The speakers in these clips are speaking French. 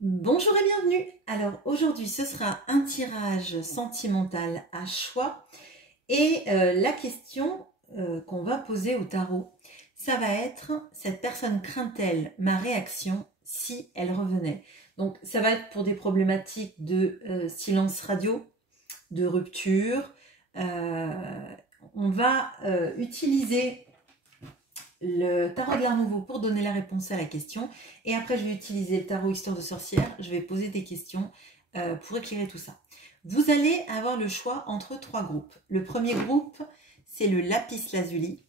Bonjour et bienvenue. Alors aujourd'hui ce sera un tirage sentimental à choix et la question qu'on va poser au tarot, ça va être: cette personne craint-elle ma réaction si elle revenait? Donc ça va être pour des problématiques de silence radio, de rupture. On va utiliser le tarot de l'art nouveau pour donner la réponse à la question, et après je vais utiliser le tarot histoire de sorcière. Je vais poser des questions pour éclairer tout ça. Vous allez avoir le choix entre trois groupes. Le premier groupe, c'est le lapis lazuli.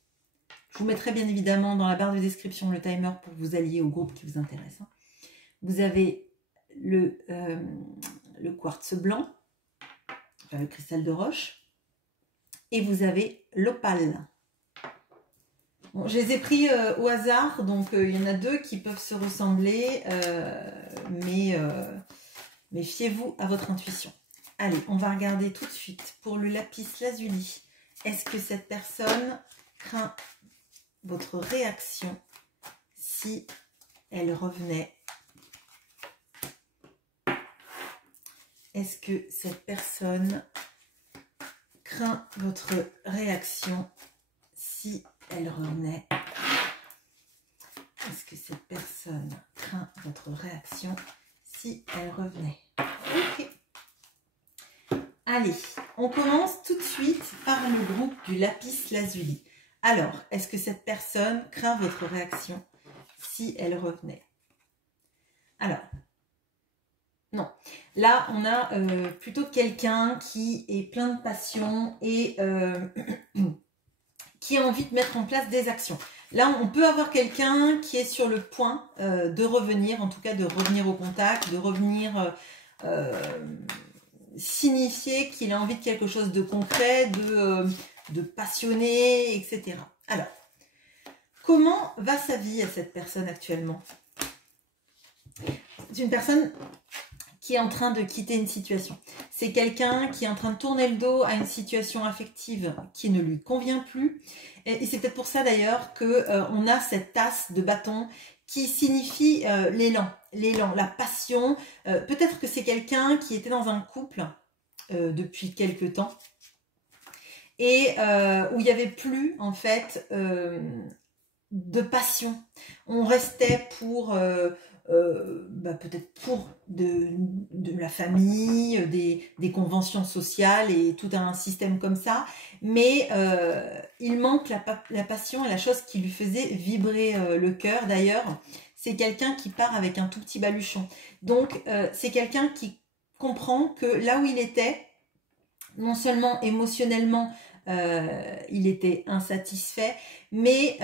Je vous mettrai bien évidemment dans la barre de description le timer pour que vous alliez au groupe qui vous intéresse. Vous avez le quartz blanc, le cristal de roche, et vous avez l'opale. Bon, je les ai pris au hasard, donc il y en a deux qui peuvent se ressembler, mais fiez-vous à votre intuition. Allez, on va regarder tout de suite pour le lapis lazuli. Est-ce que cette personne craint votre réaction si elle revenait? Est-ce que cette personne craint votre réaction si elle revenait? Est-ce que cette personne craint votre réaction si elle revenait? Ok. Allez, on commence tout de suite par le groupe du lapis lazuli. Alors, est-ce que cette personne craint votre réaction si elle revenait? Alors, non. Là, on a plutôt quelqu'un qui est plein de passion et qui a envie de mettre en place des actions. Là, on peut avoir quelqu'un qui est sur le point de revenir, en tout cas de revenir au contact, de revenir signifier qu'il a envie de quelque chose de concret, de passionné, etc. Alors, comment va sa vie à cette personne actuellement? C'est une personne qui est en train de quitter une situation. C'est quelqu'un qui est en train de tourner le dos à une situation affective qui ne lui convient plus. Et c'est peut-être pour ça d'ailleurs qu'on a cette tasse de bâton qui signifie l'élan, la passion. Peut-être que c'est quelqu'un qui était dans un couple depuis quelque temps et où il n'y avait plus en fait de passion. On restait pour peut-être pour de la famille, des conventions sociales et tout un système comme ça, mais il manque la passion et la chose qui lui faisait vibrer le cœur. D'ailleurs, c'est quelqu'un qui part avec un tout petit baluchon. Donc, c'est quelqu'un qui comprend que là où il était, non seulement émotionnellement, il était insatisfait, mais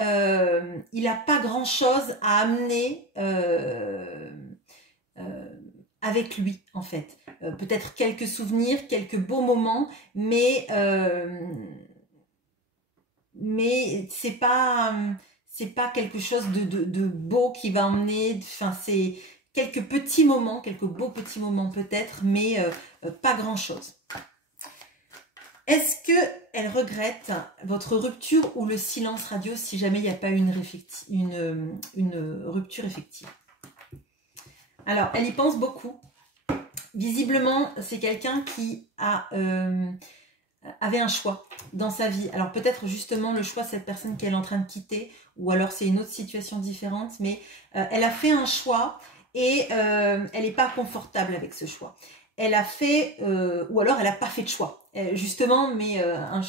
il n'a pas grand-chose à amener avec lui, en fait. Peut-être quelques souvenirs, quelques beaux moments, mais c'est pas quelque chose de beau qui va emmener. Enfin, c'est quelques petits moments, quelques beaux petits moments peut-être, mais pas grand-chose. Est-ce qu'elle regrette votre rupture ou le silence radio si jamais il n'y a pas une rupture effective? Alors, elle y pense beaucoup. Visiblement, c'est quelqu'un qui avait un choix dans sa vie. Alors peut-être justement le choix de cette personne qu'elle est en train de quitter, ou alors c'est une autre situation différente, mais elle a fait un choix et elle n'est pas confortable avec ce choix. Elle a fait, ou alors elle n'a pas fait de choix, justement, mais un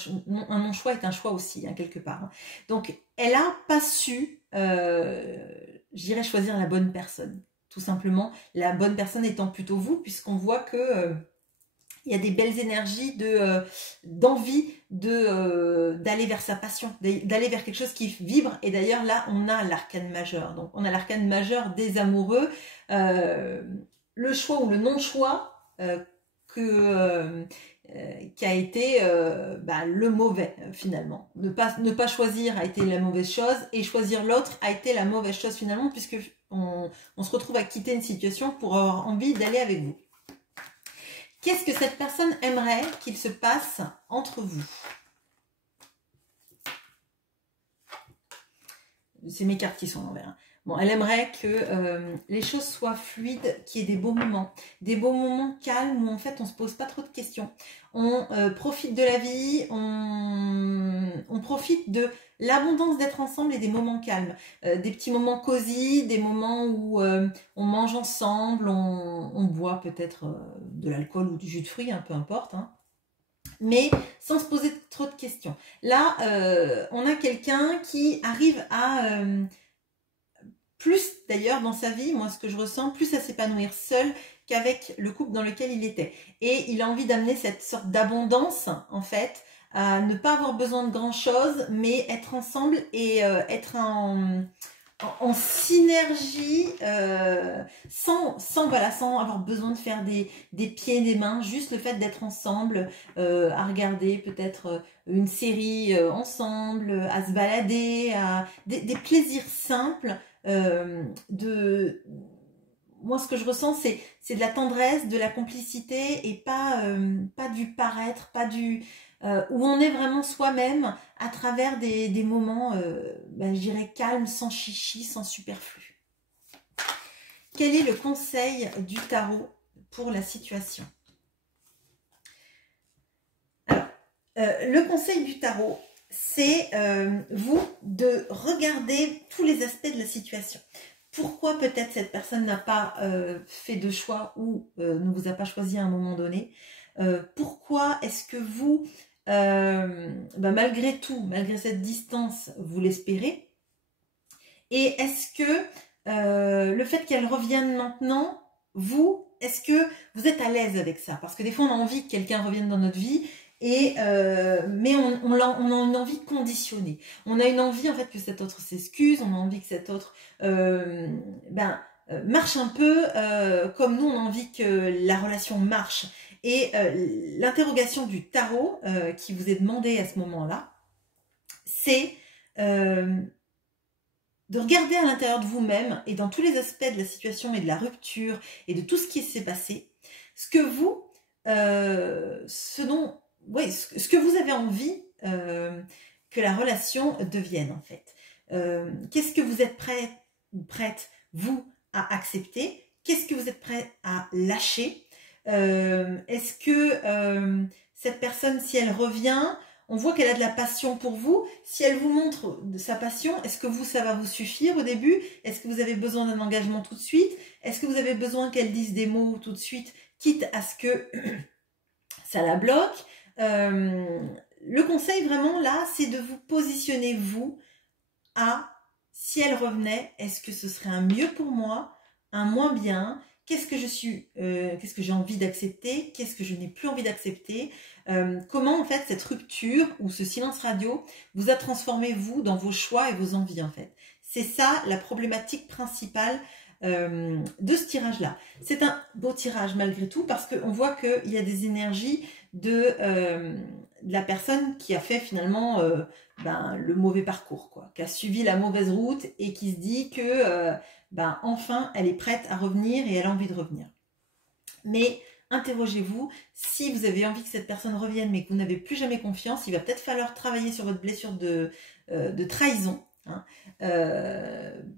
non-choix est un choix aussi, hein, quelque part. Donc, elle n'a pas su, j'irais choisir la bonne personne, tout simplement. La bonne personne étant plutôt vous, puisqu'on voit que il y a des belles énergies d'envie d'aller vers sa passion, d'aller vers quelque chose qui vibre. Et d'ailleurs, là, on a l'arcane majeur. Donc, on a l'arcane majeur des amoureux. Le choix ou le non-choix qui a été le mauvais finalement. Ne pas choisir a été la mauvaise chose et choisir l'autre a été la mauvaise chose finalement, puisque on se retrouve à quitter une situation pour avoir envie d'aller avec vous. Qu'est-ce que cette personne aimerait qu'il se passe entre vous? C'est mes cartes qui sont à l'envers. Bon, elle aimerait que les choses soient fluides, qu'il y ait des beaux moments calmes où en fait on se pose pas trop de questions. On profite de la vie, on profite de l'abondance d'être ensemble et des moments calmes. Des petits moments cosy, des moments où on mange ensemble, on boit peut-être de l'alcool ou du jus de fruits, hein, peu importe, hein, mais sans se poser trop de questions. Là, on a quelqu'un qui arrive à plus d'ailleurs dans sa vie, moi ce que je ressens, plus à s'épanouir seul qu'avec le couple dans lequel il était. Et il a envie d'amener cette sorte d'abondance en fait, à ne pas avoir besoin de grand chose, mais être ensemble et être en synergie, voilà, sans avoir besoin de faire des pieds et des mains, juste le fait d'être ensemble, à regarder peut-être une série ensemble, à se balader, des plaisirs simples. Moi ce que je ressens c'est de la tendresse, de la complicité et pas du paraître, pas du où on est vraiment soi-même à travers des moments je dirais calmes, sans chichi, sans superflu. Quel est le conseil du tarot pour la situation? Alors le conseil du tarot, c'est vous de regarder tous les aspects de la situation. Pourquoi peut-être cette personne n'a pas fait de choix ou ne vous a pas choisi à un moment donné? Pourquoi est-ce que vous, malgré tout, malgré cette distance, vous l'espérez? Et est-ce que le fait qu'elle revienne maintenant, est-ce que vous êtes à l'aise avec ça? Parce que des fois, on a envie que quelqu'un revienne dans notre vie, mais on a une envie conditionnée. On a une envie en fait que cet autre s'excuse, on a envie que cet autre marche un peu comme nous on a envie que la relation marche. Et l'interrogation du tarot qui vous est demandée à ce moment-là, c'est de regarder à l'intérieur de vous-même et dans tous les aspects de la situation et de la rupture et de tout ce qui s'est passé, ce que vous, ce que vous avez envie que la relation devienne en fait. Qu'est-ce que vous êtes prêt ou prête, vous, à accepter? Qu'est-ce que vous êtes prêt à lâcher? Est-ce que cette personne, si elle revient, on voit qu'elle a de la passion pour vous. Si elle vous montre de sa passion, est-ce que vous, ça va vous suffire au début? Est-ce que vous avez besoin d'un engagement tout de suite? Est-ce que vous avez besoin qu'elle dise des mots tout de suite, quitte à ce que ça la bloque? Le conseil vraiment là, c'est de vous positionner vous à, si elle revenait, est-ce que ce serait un mieux pour moi, un moins bien? Qu'est-ce que j'ai envie d'accepter? Qu'est-ce que je n'ai plus envie d'accepter? Comment en fait cette rupture ou ce silence radio vous a transformé vous dans vos choix et vos envies en fait. C'est ça la problématique principale de ce tirage-là. C'est un beau tirage malgré tout parce qu'on voit qu'il y a des énergies de la personne qui a fait finalement le mauvais parcours, quoi, qui a suivi la mauvaise route et qui se dit que enfin elle est prête à revenir et elle a envie de revenir. Mais interrogez-vous, si vous avez envie que cette personne revienne mais que vous n'avez plus jamais confiance, il va peut-être falloir travailler sur votre blessure de trahison, hein,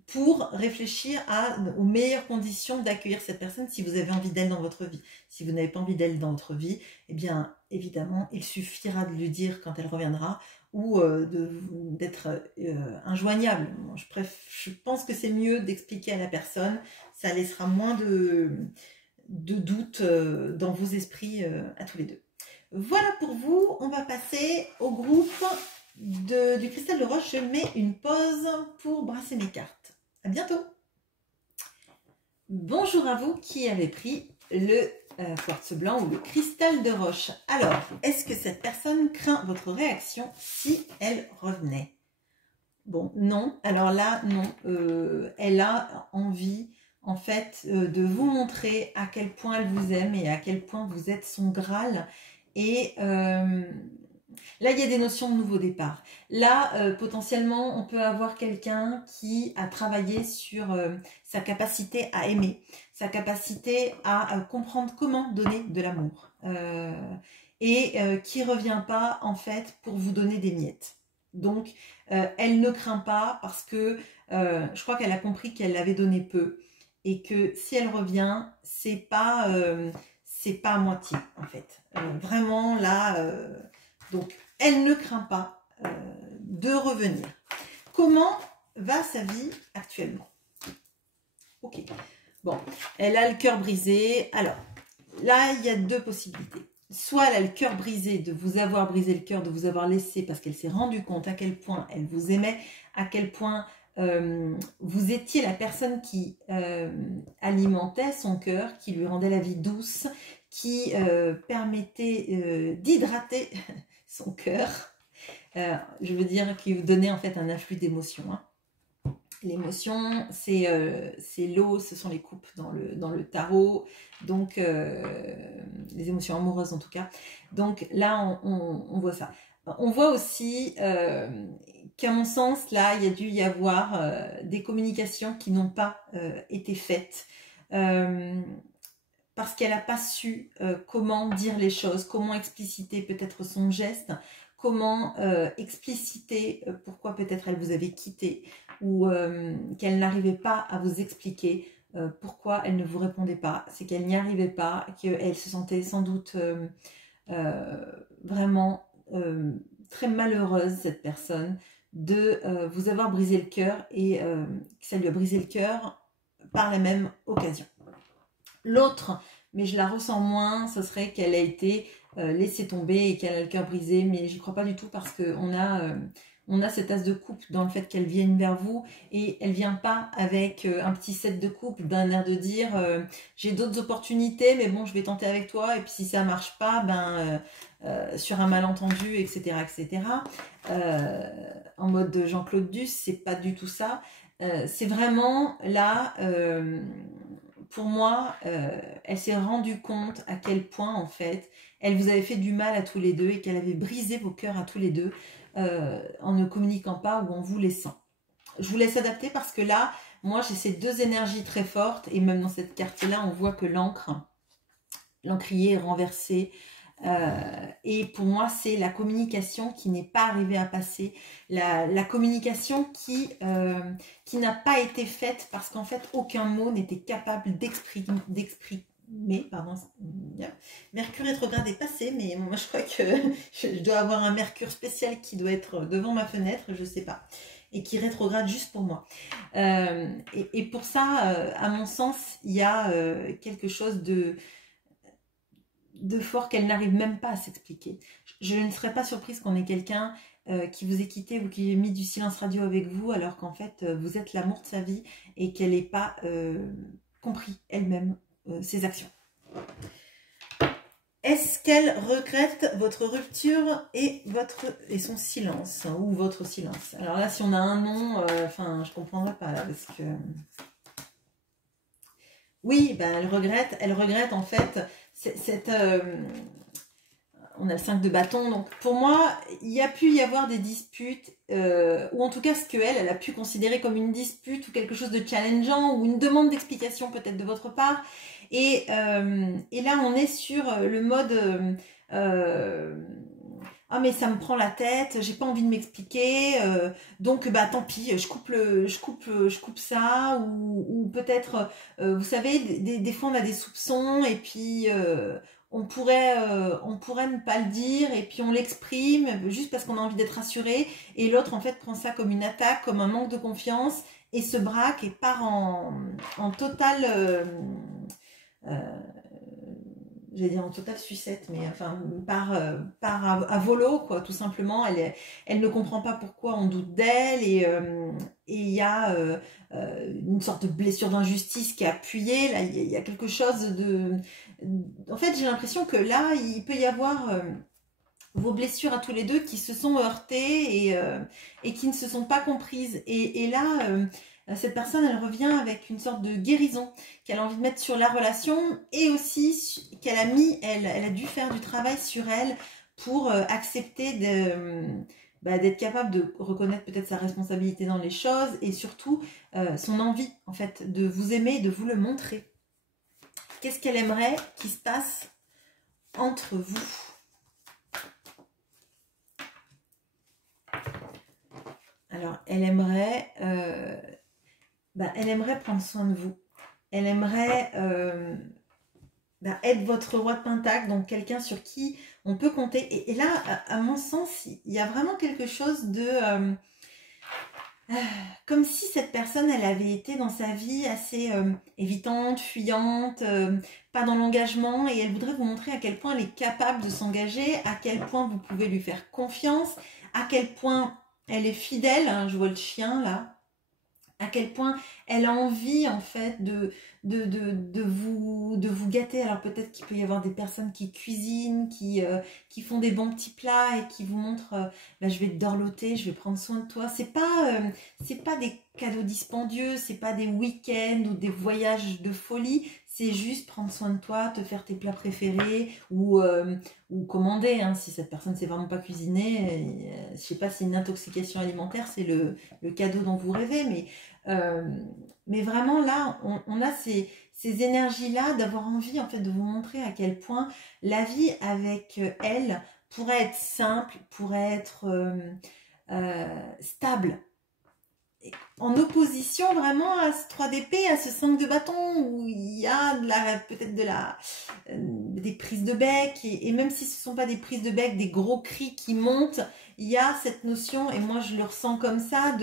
pour réfléchir aux meilleures conditions d'accueillir cette personne si vous avez envie d'elle dans votre vie. Si vous n'avez pas envie d'elle dans votre vie, eh bien évidemment il suffira de lui dire quand elle reviendra ou d'être injoignable. Je pense que c'est mieux d'expliquer à la personne, ça laissera moins de doute dans vos esprits à tous les deux. Voilà pour vous, on va passer au groupe du cristal de roche. Je mets une pause pour brasser mes cartes. À bientôt. Bonjour à vous qui avez pris le quartz blanc ou le cristal de roche. Alors, est-ce que cette personne craint votre réaction si elle revenait? Bon, non. Alors là, non. Elle a envie, en fait, de vous montrer à quel point elle vous aime et à quel point vous êtes son Graal. Et là, il y a des notions de nouveau départ. Là, potentiellement, on peut avoir quelqu'un qui a travaillé sur sa capacité à aimer, sa capacité à comprendre comment donner de l'amour. Et qui ne revient pas, en fait, pour vous donner des miettes. Donc, elle ne craint pas parce que je crois qu'elle a compris qu'elle avait donné peu et que si elle revient, c'est pas à moitié en fait. Vraiment là, donc elle ne craint pas de revenir. Comment va sa vie actuellement? Ok. Bon, elle a le cœur brisé. Alors, là, il y a deux possibilités. Soit elle a le cœur brisé, de vous avoir brisé le cœur, de vous avoir laissé parce qu'elle s'est rendue compte à quel point elle vous aimait, à quel point vous étiez la personne qui alimentait son cœur, qui lui rendait la vie douce, qui permettait d'hydrater son cœur. Je veux dire, qui vous donnait en fait un afflux d'émotions. Hein. L'émotion, c'est l'eau, ce sont les coupes dans le tarot, donc les émotions amoureuses en tout cas. Donc là, on voit ça. On voit aussi qu'à mon sens, là, il y a dû y avoir des communications qui n'ont pas été faites. Parce qu'elle n'a pas su comment dire les choses, comment expliciter peut-être son geste, comment expliciter pourquoi peut-être elle vous avait quitté ou qu'elle n'arrivait pas à vous expliquer pourquoi elle ne vous répondait pas. C'est qu'elle n'y arrivait pas, qu'elle se sentait sans doute vraiment très malheureuse, cette personne, de vous avoir brisé le cœur et que ça lui a brisé le cœur par la même occasion. L'autre, mais je la ressens moins, ce serait qu'elle a été laissée tomber et qu'elle a le cœur brisé, mais j'y crois pas du tout parce qu'on a cet as de coupe dans le fait qu'elle vienne vers vous et elle vient pas avec un petit set de coupe d'un air de dire j'ai d'autres opportunités mais bon je vais tenter avec toi et puis si ça marche pas ben sur un malentendu etc etc en mode Jean-Claude Duss, c'est pas du tout ça. C'est vraiment là pour moi, elle s'est rendue compte à quel point, en fait, elle vous avait fait du mal à tous les deux et qu'elle avait brisé vos cœurs à tous les deux en ne communiquant pas ou en vous laissant. Je vous laisse adapter parce que là, moi, j'ai ces deux énergies très fortes et même dans cette carte-là, on voit que l'encrier est renversé. Et pour moi, c'est la communication qui n'est pas arrivée à passer, la communication qui n'a pas été faite parce qu'en fait, aucun mot n'était capable d'exprimer. Pardon, Mercure rétrograde est passé, mais moi je crois que je dois avoir un Mercure spécial qui doit être devant ma fenêtre, je sais pas, et qui rétrograde juste pour moi. Et pour ça, à mon sens, il y a quelque chose de fort qu'elle n'arrive même pas à s'expliquer. Je ne serais pas surprise qu'on ait quelqu'un qui vous ait quitté ou qui ait mis du silence radio avec vous alors qu'en fait vous êtes l'amour de sa vie et qu'elle n'ait pas compris elle-même ses actions. Est-ce qu'elle regrette votre rupture et son silence ou votre silence? Alors là, si on a un nom, je comprendrai pas là parce que oui, ben elle regrette en fait on a le 5 de bâton, donc pour moi, il y a pu y avoir des disputes, ou en tout cas ce qu'elle a pu considérer comme une dispute ou quelque chose de challengeant ou une demande d'explication peut-être de votre part. Et là, on est sur le mode ah mais ça me prend la tête, j'ai pas envie de m'expliquer, donc bah tant pis, je coupe ça ou peut-être vous savez des fois on a des soupçons et puis on pourrait ne pas le dire et puis on l'exprime juste parce qu'on a envie d'être rassuré et l'autre en fait prend ça comme une attaque, comme un manque de confiance et se braque et part en total j'allais dire en totale sucette, mais enfin part à volo quoi, tout simplement. Elle ne comprend pas pourquoi on doute d'elle et il y a une sorte de blessure d'injustice qui est appuyée. Là, il y a quelque chose de. En fait, j'ai l'impression que là, il peut y avoir vos blessures à tous les deux qui se sont heurtées et qui ne se sont pas comprises. Et là. Cette personne, elle revient avec une sorte de guérison qu'elle a envie de mettre sur la relation et aussi qu'elle a elle a dû faire du travail sur elle pour accepter d'être capable de reconnaître peut-être sa responsabilité dans les choses et surtout son envie en fait de vous aimer et de vous le montrer. Qu'est-ce qu'elle aimerait qu'il se passe entre vous? Alors, elle aimerait prendre soin de vous. Elle aimerait être votre roi de pentacle, donc quelqu'un sur qui on peut compter. Et là, à mon sens, il y a vraiment quelque chose de... comme si cette personne, elle avait été dans sa vie assez évitante, fuyante, pas dans l'engagement, et elle voudrait vous montrer à quel point elle est capable de s'engager, à quel point vous pouvez lui faire confiance, à quel point elle est fidèle, hein, je vois le chien là, à quel point elle a envie en fait de vous gâter. Alors peut-être qu'il peut y avoir des personnes qui cuisinent, qui font des bons petits plats et qui vous montrent je vais te dorloter, je vais prendre soin de toi. C'est pas des cadeaux dispendieux, c'est pas des week-ends ou des voyages de folie, c'est juste prendre soin de toi, te faire tes plats préférés ou commander, hein, si cette personne ne sait vraiment pas cuisiner. Je sais pas si une intoxication alimentaire c'est le cadeau dont vous rêvez, mais vraiment là, on a ces énergies-là d'avoir envie en fait de vous montrer à quel point la vie avec elle pourrait être simple, pourrait être stable. En opposition vraiment à ce 3 d'épée, à ce 5 de bâton où il y a peut-être des prises de bec et même si ce ne sont pas des prises de bec, des gros cris qui montent, il y a cette notion, et moi je le ressens comme ça,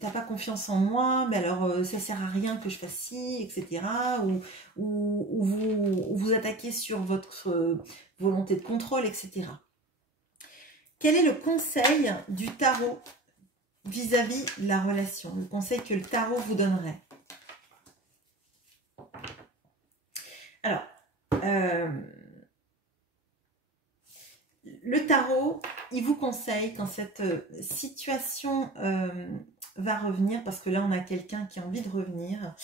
t'as pas confiance en moi, mais alors ça sert à rien que je fasse ci, etc. Ou vous attaquez sur votre volonté de contrôle, etc. Quel est le conseil du tarot vis-à-vis de la relation? Le conseil que le tarot vous donnerait? Alors, le tarot, il vous conseille quand cette situation va revenir, parce que là on a quelqu'un qui a envie de revenir,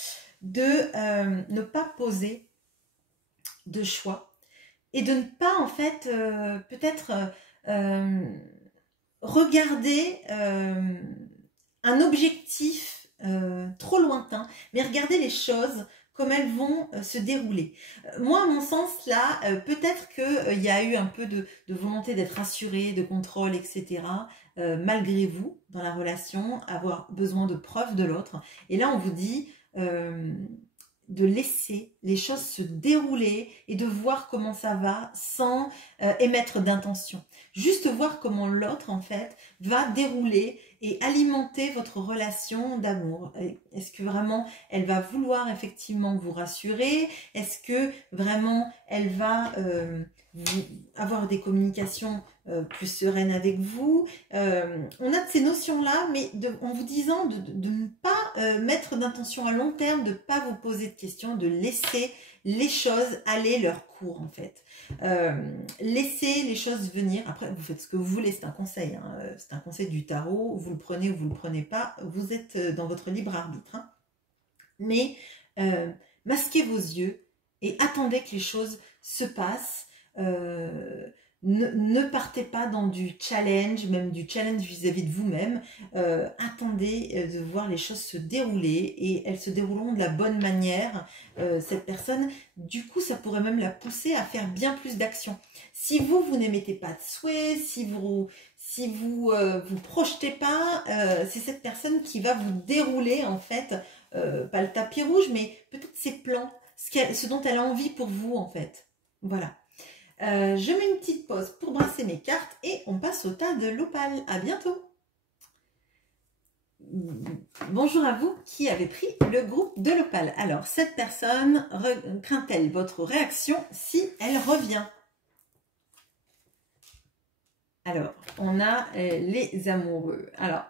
de ne pas poser de choix et de ne pas en fait peut-être regarder un objectif trop lointain, mais regarder les choses comme elles vont se dérouler. Moi, à mon sens, là, peut-être qu'il y a eu un peu de volonté d'être rassuré, de contrôle, etc. Malgré vous, dans la relation, avoir besoin de preuves de l'autre. Et là, on vous dit de laisser les choses se dérouler et de voir comment ça va sans émettre d'intention. Juste voir comment l'autre, en fait, va dérouler et alimenter votre relation d'amour. Est-ce que vraiment elle va vouloir effectivement vous rassurer? Est-ce que vraiment elle va avoir des communications plus sereines avec vous? On a de ces notions-là, mais en vous disant de ne pas mettre d'intention à long terme, de ne pas vous poser de questions, de laisser les choses aller leur cours en fait. Laissez les choses venir. Après, vous faites ce que vous voulez, c'est un conseil. Hein. C'est un conseil du tarot. Vous le prenez ou vous ne le prenez pas. Vous êtes dans votre libre arbitre. Hein. Mais masquez vos yeux et attendez que les choses se passent. Ne partez pas dans du challenge, même du challenge vis-à-vis de vous-même. Attendez de voir les choses se dérouler et elles se dérouleront de la bonne manière. Cette personne, du coup, ça pourrait même la pousser à faire bien plus d'actions. Si vous n'émettez pas de souhait, si vous projetez pas, c'est cette personne qui va vous dérouler en fait, pas le tapis rouge, mais peut-être ses plans, ce dont elle a envie pour vous en fait. Voilà. Je mets une petite pause pour brasser mes cartes et on passe au tas de l'opale. À bientôt. Bonjour à vous qui avez pris le groupe de l'opale. Alors, cette personne craint-elle votre réaction si elle revient? Alors, on a les amoureux. Alors,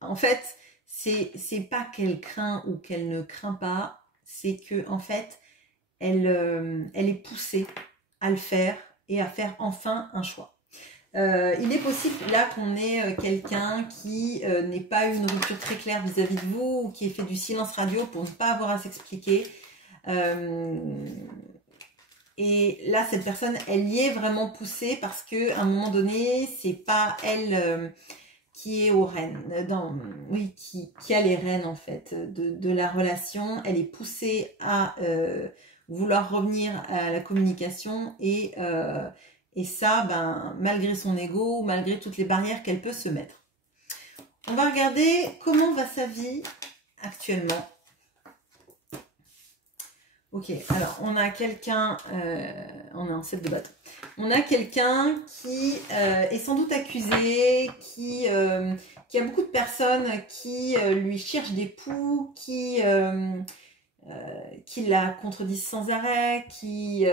en fait, c'est pas qu'elle craint ou qu'elle ne craint pas, c'est que en fait, elle est poussée à le faire et à faire enfin un choix. Il est possible là qu'on ait quelqu'un qui n'ait pas eu une rupture très claire vis-à-vis de vous ou qui ait fait du silence radio pour ne pas avoir à s'expliquer. Et là, cette personne, elle y est vraiment poussée parce qu'à un moment donné, c'est pas elle qui est aux rênes, qui a les rênes en fait de la relation. Elle est poussée à vouloir revenir à la communication et Et ça, ben, malgré son ego, malgré toutes les barrières qu'elle peut se mettre. On va regarder comment va sa vie actuellement. Ok, alors on a quelqu'un, on est en 7 de bâton. On a quelqu'un qui est sans doute accusé, qui a beaucoup de personnes qui lui cherchent des poux, qui la contredisent sans arrêt, qui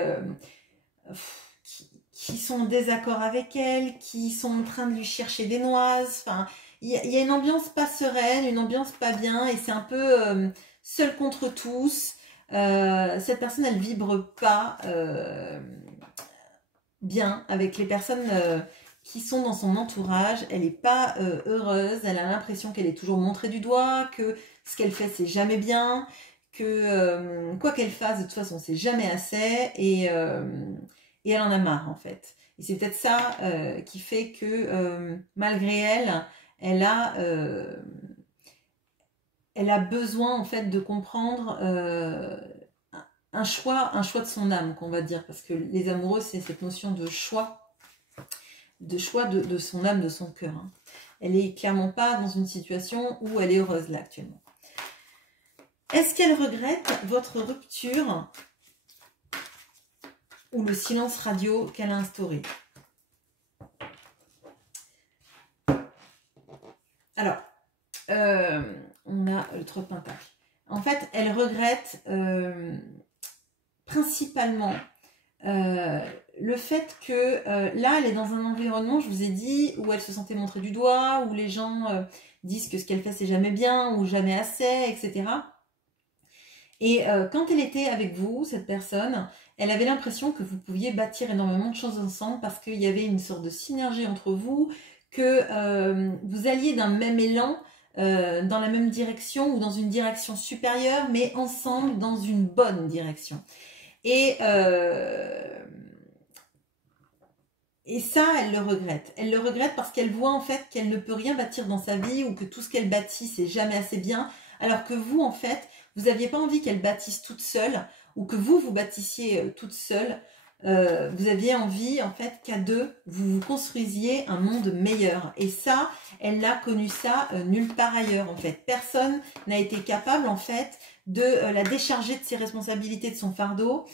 sont en désaccord avec elle, qui sont en train de lui chercher des noises. Enfin, il y a une ambiance pas sereine, une ambiance pas bien, et c'est un peu seul contre tous. Cette personne, elle vibre pas bien avec les personnes qui sont dans son entourage. Elle n'est pas heureuse, elle a l'impression qu'elle est toujours montrée du doigt, que ce qu'elle fait, c'est jamais bien, que quoi qu'elle fasse, de toute façon, c'est jamais assez, et elle en a marre, en fait. Et c'est peut-être ça qui fait que, malgré elle, elle a besoin, en fait, de comprendre un choix de son âme, qu'on va dire. Parce que les amoureux, c'est cette notion de choix de son âme, de son cœur. Hein. Elle est clairement pas dans une situation où elle est heureuse, là, actuellement. Est-ce qu'elle regrette votre rupture ou le silence radio qu'elle a instauré? Alors, on a le 3 de Pentacle. En fait, elle regrette principalement le fait que là, elle est dans un environnement, je vous ai dit, où elle se sentait montrée du doigt, où les gens disent que ce qu'elle fait, c'est jamais bien, ou jamais assez, etc. Et quand elle était avec vous, cette personne, elle avait l'impression que vous pouviez bâtir énormément de choses ensemble parce qu'il y avait une sorte de synergie entre vous, que vous alliez d'un même élan, dans la même direction ou dans une direction supérieure, mais ensemble dans une bonne direction. Et ça, elle le regrette. Elle le regrette parce qu'elle voit en fait qu'elle ne peut rien bâtir dans sa vie ou que tout ce qu'elle bâtit, c'est jamais assez bien. Alors que vous, en fait, vous n'aviez pas envie qu'elle bâtisse toute seule ou que vous bâtissiez toute seule. Vous aviez envie, en fait, qu'à deux, vous construisiez un monde meilleur. Et ça, elle n'a connu ça nulle part ailleurs, en fait. Personne n'a été capable, en fait, de la décharger de ses responsabilités, de son fardeau,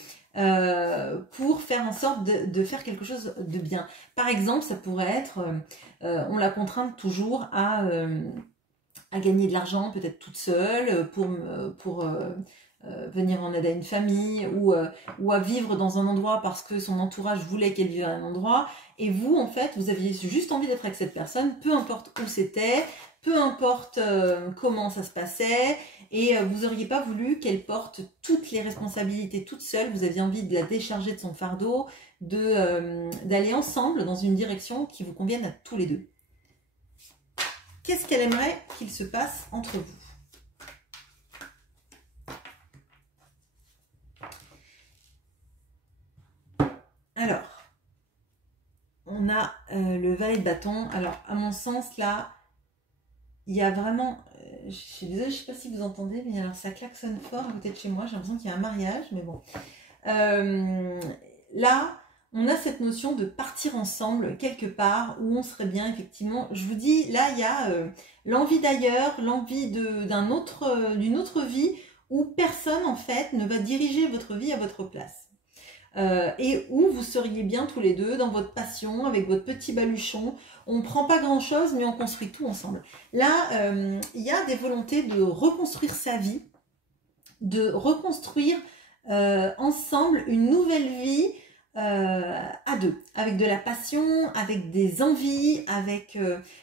pour faire en sorte de faire quelque chose de bien. Par exemple, ça pourrait être, on la contraint toujours à gagner de l'argent, peut-être toute seule, pour venir en aide à une famille, ou à vivre dans un endroit parce que son entourage voulait qu'elle vive à un endroit. Et vous, en fait, vous aviez juste envie d'être avec cette personne, peu importe où c'était, peu importe comment ça se passait, et vous n'auriez pas voulu qu'elle porte toutes les responsabilités toute seule. Vous aviez envie de la décharger de son fardeau, d'aller ensemble dans une direction qui vous convienne à tous les deux. Qu'est-ce qu'elle aimerait qu'il se passe entre vous? Alors, on a le valet de bâton. Alors, à mon sens, là, il y a vraiment... je suis désolée, je ne sais pas si vous entendez, mais alors ça klaxonne fort à côté de chez moi. J'ai l'impression qu'il y a un mariage, mais bon. Là, on a cette notion de partir ensemble quelque part où on serait bien, effectivement. Je vous dis, là, il y a l'envie d'ailleurs, l'envie d'une autre vie où personne, en fait, ne va diriger votre vie à votre place. Et où vous seriez bien tous les deux dans votre passion, avec votre petit baluchon. On ne prend pas grand chose, mais on construit tout ensemble. Là, il y a des volontés de reconstruire sa vie, de reconstruire ensemble une nouvelle vie à deux, avec de la passion, avec des envies, avec...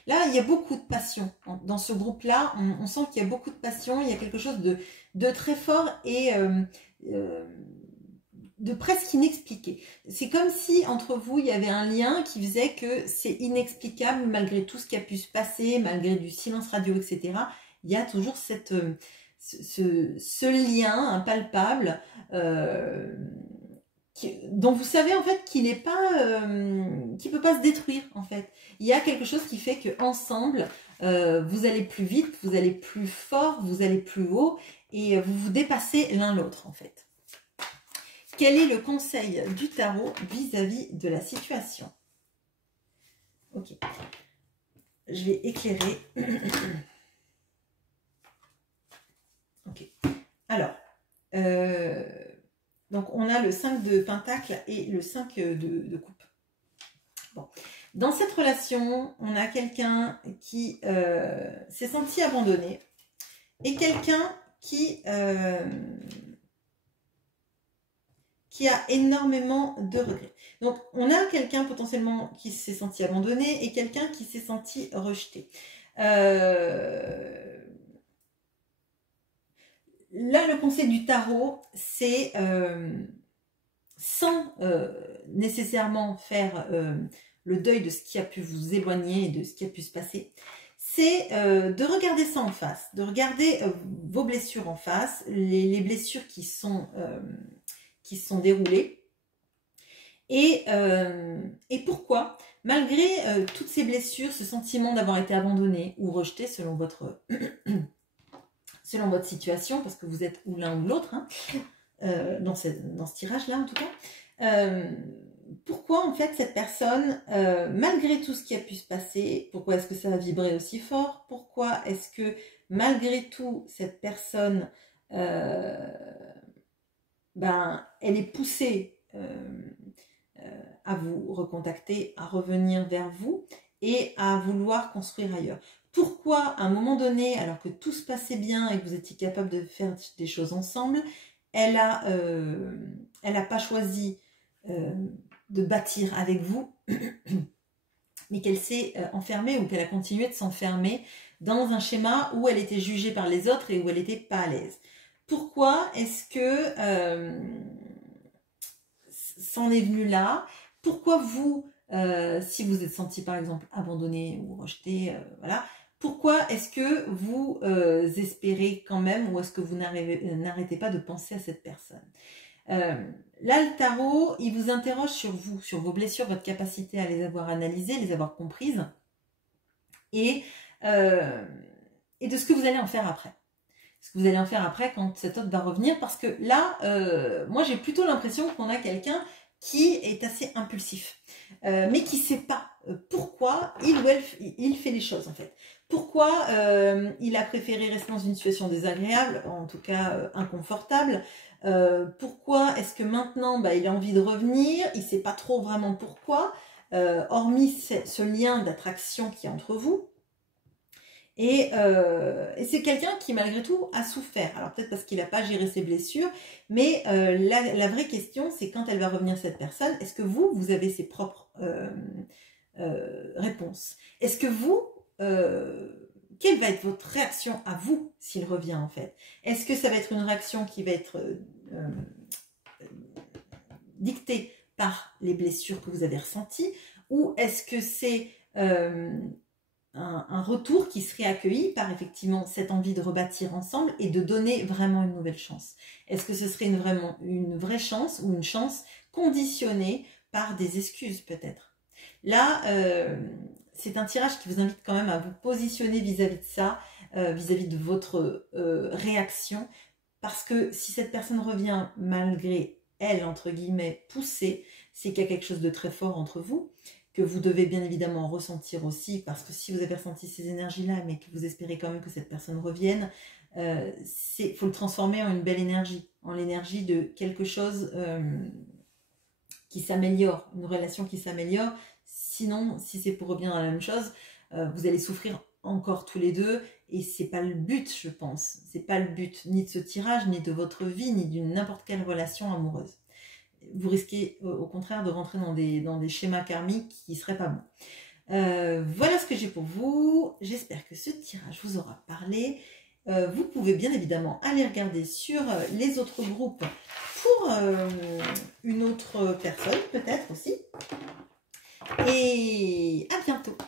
Là, il y a beaucoup de passion. Dans ce groupe-là, on sent qu'il y a beaucoup de passion, il y a quelque chose de très fort et... de presque inexpliqué. C'est comme si entre vous, il y avait un lien qui faisait que c'est inexplicable malgré tout ce qui a pu se passer, malgré du silence radio, etc. Il y a toujours ce lien impalpable dont vous savez en fait qu'il n'est pas, qu'il peut pas se détruire en fait. Il y a quelque chose qui fait que ensemble, vous allez plus vite, vous allez plus fort, vous allez plus haut et vous vous dépassez l'un l'autre en fait. Quel est le conseil du tarot vis-à-vis de la situation? Ok. Je vais éclairer. Ok. Alors, donc on a le 5 de Pentacle et le 5 de Coupe. Bon. Dans cette relation, on a quelqu'un qui s'est senti abandonné et quelqu'un qui a énormément de regrets. Donc, on a quelqu'un potentiellement qui s'est senti abandonné et quelqu'un qui s'est senti rejeté. Là, le conseil du tarot, c'est sans nécessairement faire le deuil de ce qui a pu vous éloigner et de ce qui a pu se passer, c'est de regarder ça en face, de regarder vos blessures en face, les blessures qui sont déroulées, et pourquoi, malgré toutes ces blessures, ce sentiment d'avoir été abandonné ou rejeté selon votre selon votre situation, parce que vous êtes ou l'un ou l'autre, hein, dans ce tirage-là en tout cas, pourquoi en fait cette personne, malgré tout ce qui a pu se passer, pourquoi est-ce que ça a vibré aussi fort? Pourquoi est-ce que malgré tout cette personne, ben, elle est poussée à vous recontacter, à revenir vers vous et à vouloir construire ailleurs? Pourquoi, à un moment donné, alors que tout se passait bien et que vous étiez capable de faire des choses ensemble, elle a pas choisi de bâtir avec vous, mais qu'elle s'est enfermée ou qu'elle a continué de s'enfermer dans un schéma où elle était jugée par les autres et où elle n'était pas à l'aise? Pourquoi est-ce que c'en est venu là? Pourquoi vous, si vous êtes senti par exemple abandonné ou rejeté, voilà, pourquoi est-ce que vous espérez quand même, ou est-ce que vous n'arrêtez pas de penser à cette personne? Là, le tarot, il vous interroge sur vous, sur vos blessures, votre capacité à les avoir analysées, les avoir comprises, et de ce que vous allez en faire après. Ce que vous allez en faire après quand cet autre va revenir, parce que là, moi j'ai plutôt l'impression qu'on a quelqu'un qui est assez impulsif, mais qui ne sait pas pourquoi il ou elle il fait les choses en fait. Pourquoi il a préféré rester dans une situation désagréable, en tout cas inconfortable. Pourquoi est-ce que maintenant il a envie de revenir, il ne sait pas trop vraiment pourquoi, hormis ce lien d'attraction qui est entre vous. Et c'est quelqu'un qui malgré tout a souffert. Alors peut-être parce qu'il n'a pas géré ses blessures, mais la vraie question c'est quand elle va revenir cette personne, est-ce que vous avez ses propres réponses? Est-ce que vous, quelle va être votre réaction à vous s'il revient en fait? Est-ce que ça va être une réaction qui va être dictée par les blessures que vous avez ressenties, ou est-ce que c'est un retour qui serait accueilli par effectivement cette envie de rebâtir ensemble et de donner vraiment une nouvelle chance? Est-ce que ce serait vraiment une vraie chance ou une chance conditionnée par des excuses peut-être? Là, c'est un tirage qui vous invite quand même à vous positionner vis-à-vis de ça, vis-à-vis de votre réaction, parce que si cette personne revient malgré elle, entre guillemets, poussée, c'est qu'il y a quelque chose de très fort entre vous, que vous devez bien évidemment ressentir aussi, parce que si vous avez ressenti ces énergies-là, mais que vous espérez quand même que cette personne revienne, faut le transformer en une belle énergie, en l'énergie de quelque chose qui s'améliore, une relation qui s'améliore. Sinon, si c'est pour revenir à la même chose, vous allez souffrir encore tous les deux, et c'est pas le but, je pense. C'est pas le but ni de ce tirage, ni de votre vie, ni d'une n'importe quelle relation amoureuse. Vous risquez au contraire de rentrer dans des schémas karmiques qui ne seraient pas bons. Voilà ce que j'ai pour vous. J'espère que ce tirage vous aura parlé. Vous pouvez bien évidemment aller regarder sur les autres groupes pour une autre personne peut-être aussi. Et à bientôt.